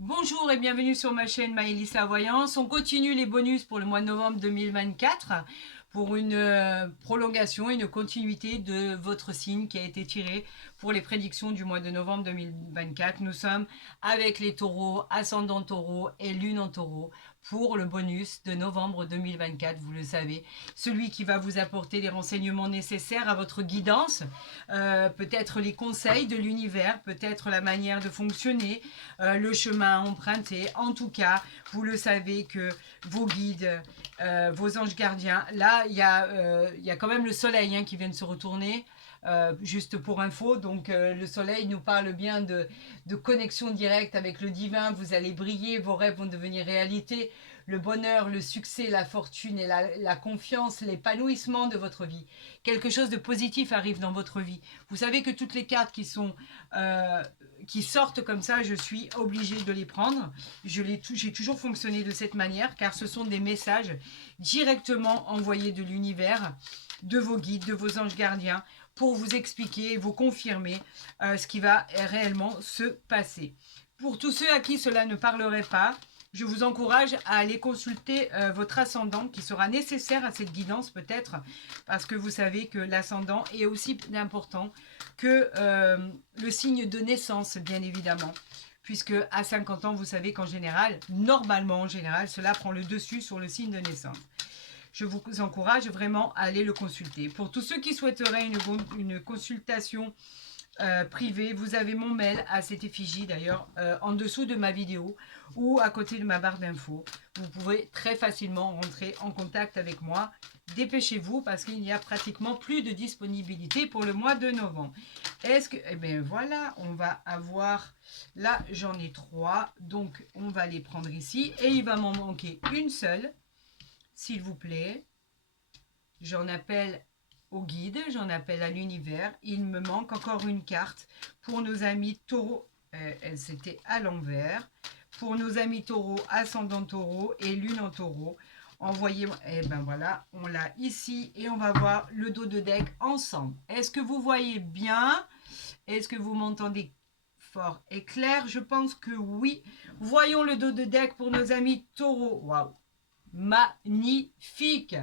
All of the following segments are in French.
Bonjour et bienvenue sur ma chaîne Maëlys la Voyance. On continue les bonus pour le mois de novembre 2024 pour une prolongation, une continuité de votre signe qui a été tiré pour les prédictions du mois de novembre 2024. Nous sommes avec les taureaux, ascendant taureau et lune en taureau pour le bonus de novembre 2024, vous le savez. Celui qui va vous apporter les renseignements nécessaires à votre guidance, peut-être les conseils de l'univers, peut-être la manière de fonctionner, le chemin à emprunter. En tout cas, vous le savez que vos guides, vos anges gardiens, là, il y a quand même le soleil qui vient de se retourner. Juste pour info, donc le soleil nous parle bien de connexion directe avec le divin. Vous allez briller, vos rêves vont devenir réalité. Le bonheur, le succès, la fortune et la confiance, l'épanouissement de votre vie. Quelque chose de positif arrive dans votre vie. Vous savez que toutes les cartes qui sortent comme ça, je suis obligée de les prendre. J'ai toujours fonctionné de cette manière car ce sont des messages directement envoyés de l'univers, de vos guides, de vos anges gardiens pour vous expliquer, vous confirmer ce qui va réellement se passer. Pour tous ceux à qui cela ne parlerait pas, je vous encourage à aller consulter votre ascendant qui sera nécessaire à cette guidance peut-être parce que vous savez que l'ascendant est aussi important que le signe de naissance bien évidemment puisque à 50 ans vous savez qu'en général, normalement en général, cela prend le dessus sur le signe de naissance. Je vous encourage vraiment à aller le consulter. Pour tous ceux qui souhaiteraient une consultation privée, vous avez mon mail à cette effigie d'ailleurs en dessous de ma vidéo ou à côté de ma barre d'infos. Vous pouvez très facilement rentrer en contact avec moi. Dépêchez-vous parce qu'il n'y a pratiquement plus de disponibilité pour le mois de novembre. Est-ce que, eh bien voilà, on va avoir, là j'en ai 3, donc on va les prendre ici et il va m'en manquer une seule, s'il vous plaît. J'en appelle au guide, j'en appelle à l'univers. Il me manque encore une carte pour nos amis taureaux. C'était à l'envers. Pour nos amis taureaux, ascendant taureau et lune en taureau. Envoyez-moi. Et ben voilà, on l'a ici et on va voir le dos de deck ensemble. Est-ce que vous voyez bien? Est-ce que vous m'entendez fort et clair? Je pense que oui. Voyons le dos de deck pour nos amis taureaux. Waouh! Magnifique!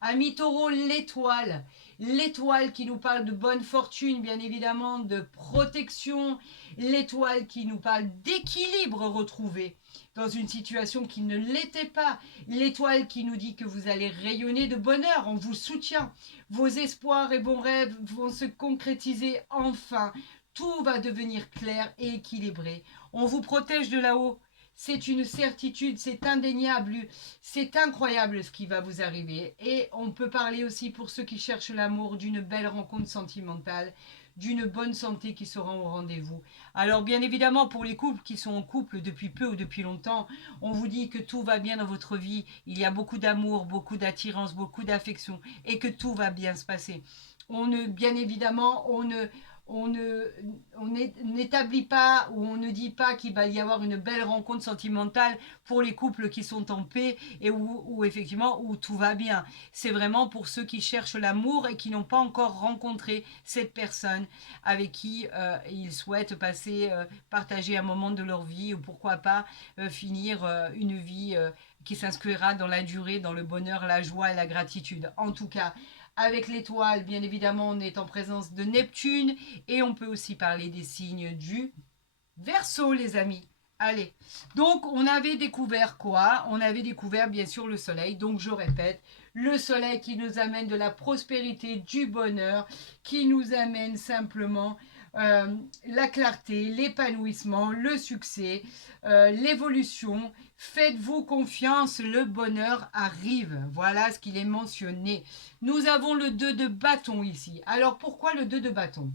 Ami taureau, l'étoile. L'étoile qui nous parle de bonne fortune, bien évidemment, de protection. L'étoile qui nous parle d'équilibre retrouvé dans une situation qui ne l'était pas. L'étoile qui nous dit que vous allez rayonner de bonheur, on vous soutient. Vos espoirs et bons rêves vont se concrétiser enfin. Tout va devenir clair et équilibré. On vous protège de là-haut. C'est une certitude, c'est indéniable, c'est incroyable ce qui va vous arriver. Et on peut parler aussi pour ceux qui cherchent l'amour d'une belle rencontre sentimentale, d'une bonne santé qui sera au rendez-vous. Alors bien évidemment pour les couples qui sont en couple depuis peu ou depuis longtemps, on vous dit que tout va bien dans votre vie, il y a beaucoup d'amour, beaucoup d'attirance, beaucoup d'affection et que tout va bien se passer. Bien évidemment, on n'établit pas ou on ne dit pas qu'il va y avoir une belle rencontre sentimentale pour les couples qui sont en paix et où effectivement où tout va bien. C'est vraiment pour ceux qui cherchent l'amour et qui n'ont pas encore rencontré cette personne avec qui ils souhaitent partager un moment de leur vie ou pourquoi pas finir une vie qui s'inscrira dans la durée, dans le bonheur, la joie et la gratitude. En tout cas, avec l'étoile, bien évidemment, on est en présence de Neptune et on peut aussi parler des signes du Verseau, les amis. Allez, donc on avait découvert quoi? On avait découvert bien sûr le soleil, donc je répète, le soleil qui nous amène de la prospérité, du bonheur, qui nous amène simplement la clarté, l'épanouissement, le succès, l'évolution. Faites-vous confiance, le bonheur arrive. Voilà ce qu'il est mentionné. Nous avons le 2 de bâton ici. Alors pourquoi le 2 de bâton?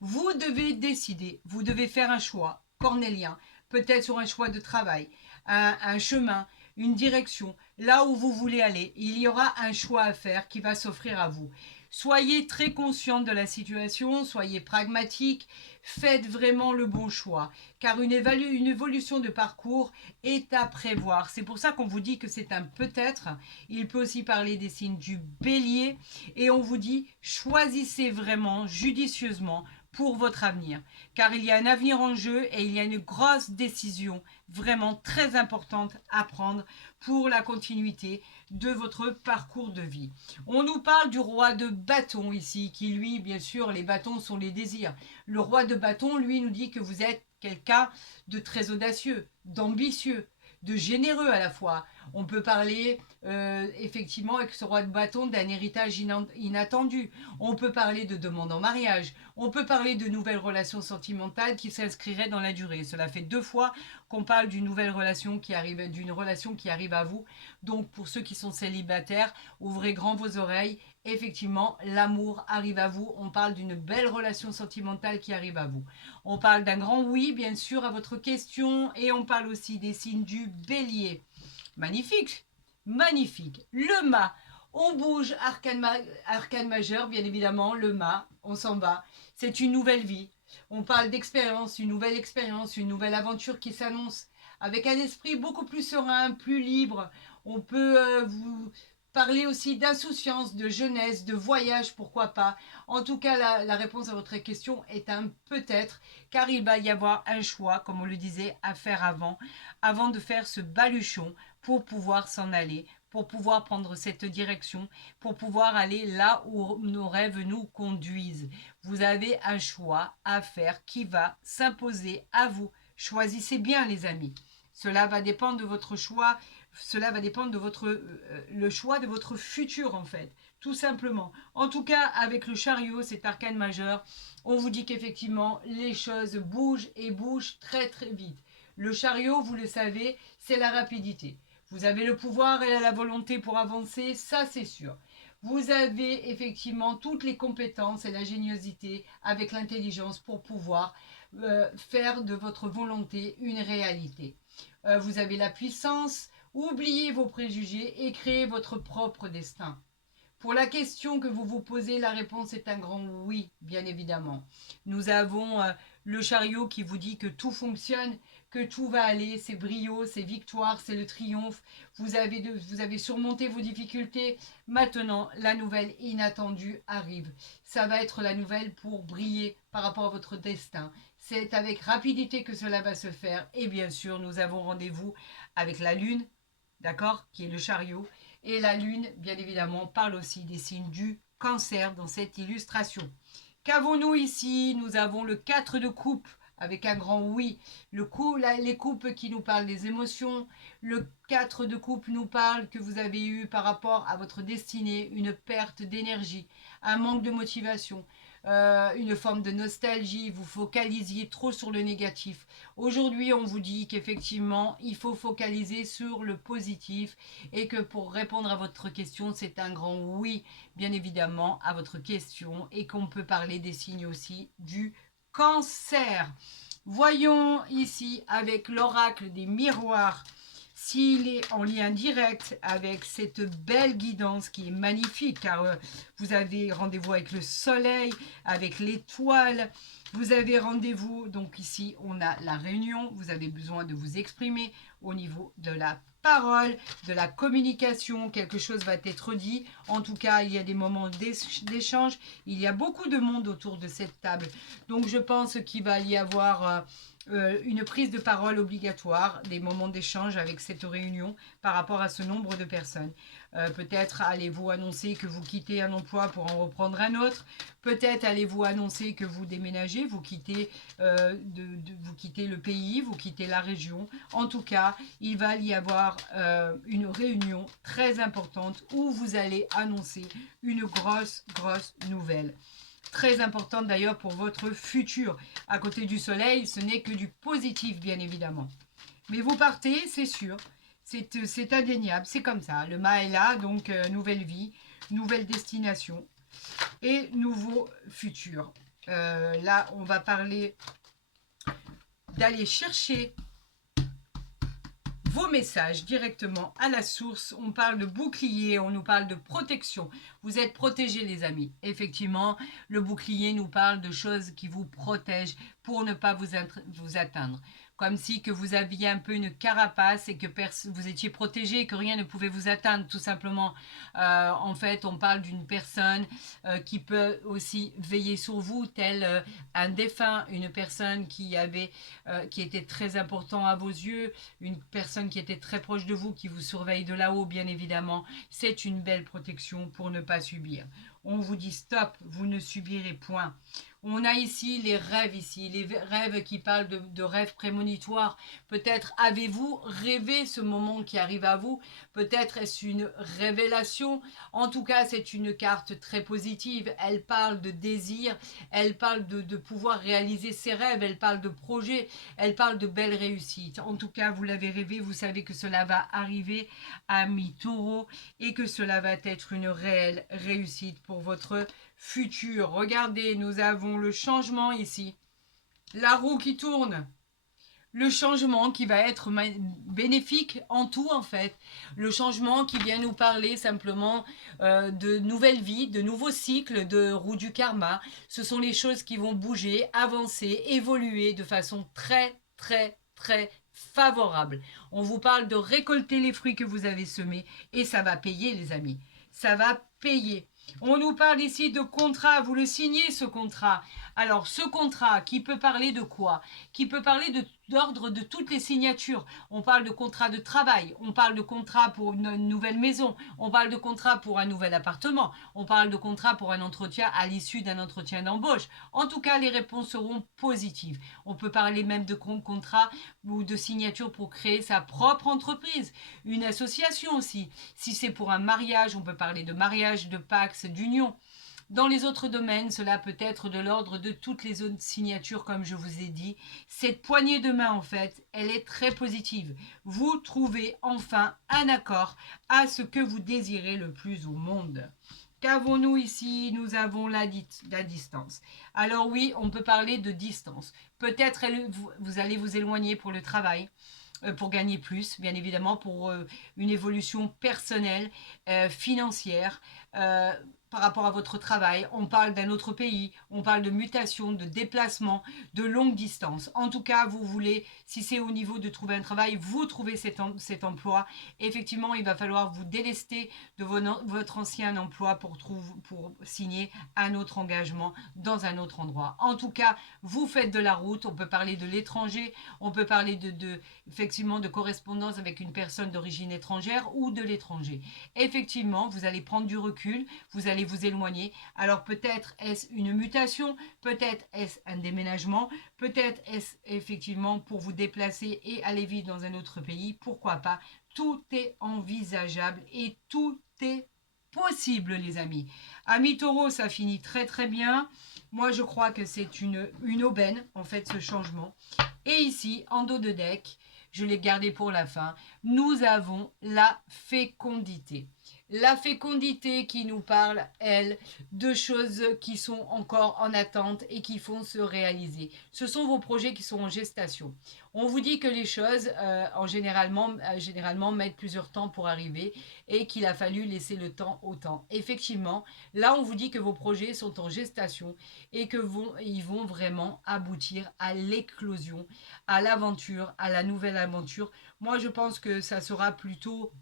Vous devez décider, vous devez faire un choix cornélien, peut-être sur un choix de travail, un chemin, une direction, là où vous voulez aller. Il y aura un choix à faire qui va s'offrir à vous. Soyez très conscient de la situation, soyez pragmatique, faites vraiment le bon choix, car une évolution de parcours est à prévoir. C'est pour ça qu'on vous dit que c'est un peut-être. Il peut aussi parler des signes du bélier, et on vous dit choisissez vraiment judicieusement pour votre avenir. Car il y a un avenir en jeu et il y a une grosse décision vraiment très importante à prendre pour la continuité de votre parcours de vie. On nous parle du roi de bâton ici, qui lui, bien sûr, les bâtons sont les désirs. Le roi de bâton, lui, nous dit que vous êtes quelqu'un de très audacieux, d'ambitieux, de généreux à la fois. On peut parler effectivement avec ce roi de bâton d'un héritage inattendu. On peut parler de demande en mariage. On peut parler de nouvelles relations sentimentales qui s'inscriraient dans la durée. Cela fait 2 fois qu'on parle d'une nouvelle relation qui arrive, d'une relation qui arrive à vous. Donc pour ceux qui sont célibataires, ouvrez grand vos oreilles. Effectivement, l'amour arrive à vous. On parle d'une belle relation sentimentale qui arrive à vous. On parle d'un grand oui, bien sûr, à votre question. Et on parle aussi des signes du bélier. Magnifique, magnifique. Le mât, on bouge, arcane majeur, bien évidemment, le mât, on s'en va. C'est une nouvelle vie. On parle d'expérience, une nouvelle aventure qui s'annonce avec un esprit beaucoup plus serein, plus libre. On peut vous parler aussi d'insouciance, de jeunesse, de voyage, pourquoi pas. En tout cas, la réponse à votre question est un peut-être, car il va y avoir un choix, comme on le disait, à faire avant de faire ce baluchon pour pouvoir s'en aller, pour pouvoir prendre cette direction, pour pouvoir aller là où nos rêves nous conduisent. Vous avez un choix à faire qui va s'imposer à vous. Choisissez bien, les amis. Cela va dépendre de votre choix. Cela va dépendre de le choix de votre futur, en fait, tout simplement. En tout cas, avec le chariot, cet arcane majeur, on vous dit qu'effectivement, les choses bougent et bougent très très vite. Le chariot, vous le savez, c'est la rapidité. Vous avez le pouvoir et la volonté pour avancer, ça c'est sûr. Vous avez effectivement toutes les compétences et l'ingéniosité avec l'intelligence pour pouvoir faire de votre volonté une réalité. Vous avez la puissance, oubliez vos préjugés et créez votre propre destin. Pour la question que vous vous posez, la réponse est un grand oui, bien évidemment. Nous avons le chariot qui vous dit que tout fonctionne, que tout va aller, c'est brio, c'est victoire, c'est le triomphe. Vous avez surmonté vos difficultés. Maintenant, la nouvelle inattendue arrive. Ça va être la nouvelle pour briller par rapport à votre destin. C'est avec rapidité que cela va se faire. Et bien sûr, nous avons rendez-vous avec la lune, d'accord, qui est le chariot. Et la lune, bien évidemment, parle aussi des signes du cancer dans cette illustration. Qu'avons-nous ici? Nous avons le 4 de coupe avec un grand oui. Les coupes qui nous parlent des émotions. Le 4 de coupe nous parle que vous avez eu par rapport à votre destinée une perte d'énergie, un manque de motivation. Une forme de nostalgie, vous focalisiez trop sur le négatif. Aujourd'hui, on vous dit qu'effectivement, il faut focaliser sur le positif et que pour répondre à votre question, c'est un grand oui, bien évidemment, à votre question et qu'on peut parler des signes aussi du cancer. Voyons ici avec l'oracle des miroirs s'il est en lien direct avec cette belle guidance qui est magnifique, car vous avez rendez-vous avec le soleil, avec l'étoile, vous avez rendez-vous, donc ici on a la réunion, vous avez besoin de vous exprimer au niveau de la parole, de la communication, quelque chose va être dit, en tout cas il y a des moments d'échange, il y a beaucoup de monde autour de cette table, donc je pense qu'il va y avoir une prise de parole obligatoire, des moments d'échange avec cette réunion par rapport à ce nombre de personnes. Peut-être allez-vous annoncer que vous quittez un emploi pour en reprendre un autre. Peut-être allez-vous annoncer que vous déménagez, vous quittez le pays, vous quittez la région. En tout cas, il va y avoir une réunion très importante où vous allez annoncer une grosse nouvelle. Très importante d'ailleurs pour votre futur. À côté du soleil, ce n'est que du positif, bien évidemment. Mais vous partez, c'est sûr. C'est indéniable, c'est comme ça. Le mât est là, donc nouvelle vie, nouvelle destination et nouveau futur. Là, on va parler d'aller chercher vos messages directement à la source. On parle de bouclier, on nous parle de protection. Vous êtes protégés, les amis. Effectivement, le bouclier nous parle de choses qui vous protègent pour ne pas vous atteindre. comme si que vous aviez un peu une carapace et que vous étiez protégé, que rien ne pouvait vous atteindre, tout simplement. En fait, on parle d'une personne qui peut aussi veiller sur vous, tel un défunt, une personne qui était très important à vos yeux, une personne qui était très proche de vous, qui vous surveille de là-haut, bien évidemment. C'est une belle protection pour ne pas subir. On vous dit stop, vous ne subirez point. On a ici les rêves, les rêves qui parlent de rêves prémonitoires. Peut-être avez-vous rêvé ce moment qui arrive à vous. Peut-être est-ce une révélation. En tout cas, c'est une carte très positive. Elle parle de désir, elle parle de pouvoir réaliser ses rêves, elle parle de projets, elle parle de belles réussites. En tout cas, vous l'avez rêvé, vous savez que cela va arriver, ami Taureau, et que cela va être une réelle réussite pour votre futur. Regardez, nous avons le changement ici. La roue qui tourne. Le changement qui va être bénéfique en tout, en fait. Le changement qui vient nous parler simplement de nouvelles vies, de nouveaux cycles de roue du karma. Ce sont les choses qui vont bouger, avancer, évoluer de façon très, très, très favorable. On vous parle de récolter les fruits que vous avez semés et ça va payer, les amis. Ça va payer. On nous parle ici de contrat, vous le signez ce contrat. Alors ce contrat qui peut parler de quoi? Qui peut parler d'ordre de toutes les signatures. On parle de contrat de travail, on parle de contrat pour une nouvelle maison, on parle de contrat pour un nouvel appartement, on parle de contrat pour un entretien à l'issue d'un entretien d'embauche. En tout cas, les réponses seront positives. On peut parler même de contrat ou de signature pour créer sa propre entreprise, une association aussi. Si c'est pour un mariage, on peut parler de mariage, de pax, d'union. Dans les autres domaines, cela peut être de l'ordre de toutes les autres signatures, comme je vous ai dit. Cette poignée de main, en fait, elle est très positive. Vous trouvez enfin un accord à ce que vous désirez le plus au monde. Qu'avons-nous ici? Nous avons la distance. Alors oui, on peut parler de distance. Peut-être vous allez vous éloigner pour le travail, pour gagner plus, bien évidemment, pour une évolution personnelle, financière, par rapport à votre travail. On parle d'un autre pays, on parle de mutation, de déplacement, de longue distance. En tout cas, vous voulez, si c'est au niveau de trouver un travail, vous trouvez cet emploi. Effectivement, il va falloir vous délester de votre ancien emploi pour signer un autre engagement dans un autre endroit. En tout cas, vous faites de la route. On peut parler de l'étranger, on peut parler effectivement de correspondance avec une personne d'origine étrangère ou de l'étranger. Effectivement, vous allez prendre du recul, vous allez vous éloigner. Alors peut-être est-ce une mutation, peut-être est-ce un déménagement, peut-être est-ce effectivement pour vous déplacer et aller vivre dans un autre pays, pourquoi pas. Tout est envisageable et tout est possible, les amis. Amis Taureau, ça finit très très bien. Moi, je crois que c'est une aubaine, en fait, ce changement. Et ici, en dos de deck, je l'ai gardé pour la fin, nous avons la fécondité. La fécondité qui nous parle, elle, de choses qui sont encore en attente et qui font se réaliser. Ce sont vos projets qui sont en gestation. On vous dit que les choses, généralement, mettent plusieurs temps pour arriver et qu'il a fallu laisser le temps au temps. Effectivement, là, on vous dit que vos projets sont en gestation et ils vont vraiment aboutir à l'éclosion, à l'aventure, à la nouvelle aventure. Moi, je pense que ça sera plutôt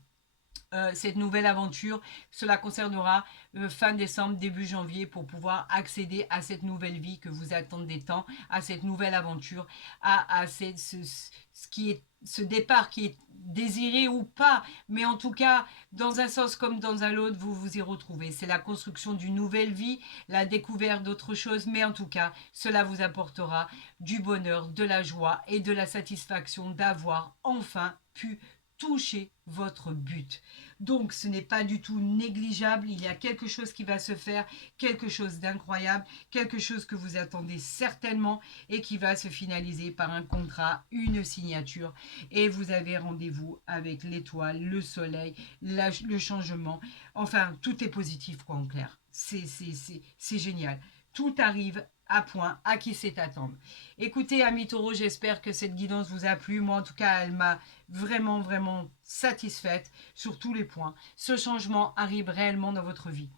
cette nouvelle aventure. Cela concernera fin décembre, début janvier pour pouvoir accéder à cette nouvelle vie que vous attendez tant, à cette nouvelle aventure, à ce départ qui est désiré ou pas, mais en tout cas, dans un sens comme dans un autre, vous vous y retrouvez. C'est la construction d'une nouvelle vie, la découverte d'autre chose, mais en tout cas, cela vous apportera du bonheur, de la joie et de la satisfaction d'avoir enfin pu toucher votre but. Donc ce n'est pas du tout négligeable, il y a quelque chose qui va se faire, quelque chose d'incroyable, quelque chose que vous attendez certainement et qui va se finaliser par un contrat, une signature et vous avez rendez-vous avec l'étoile, le soleil, le changement, enfin tout est positif quoi en clair, c'est génial, tout arrive à point, à qui sait attendre. Écoutez, amis taureaux, j'espère que cette guidance vous a plu. Moi, en tout cas, elle m'a vraiment, vraiment satisfaite sur tous les points. Ce changement arrive réellement dans votre vie.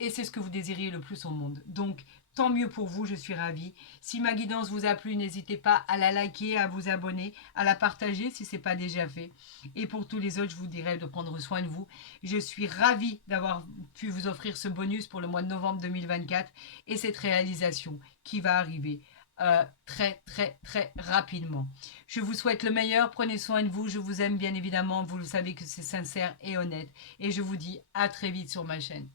Et c'est ce que vous désirez le plus au monde. Donc, tant mieux pour vous, je suis ravie. Si ma guidance vous a plu, n'hésitez pas à la liker, à vous abonner, à la partager si ce n'est pas déjà fait. Et pour tous les autres, je vous dirais de prendre soin de vous. Je suis ravie d'avoir pu vous offrir ce bonus pour le mois de novembre 2024 et cette réalisation qui va arriver très rapidement. Je vous souhaite le meilleur, prenez soin de vous, je vous aime bien évidemment, vous le savez que c'est sincère et honnête. Et je vous dis à très vite sur ma chaîne.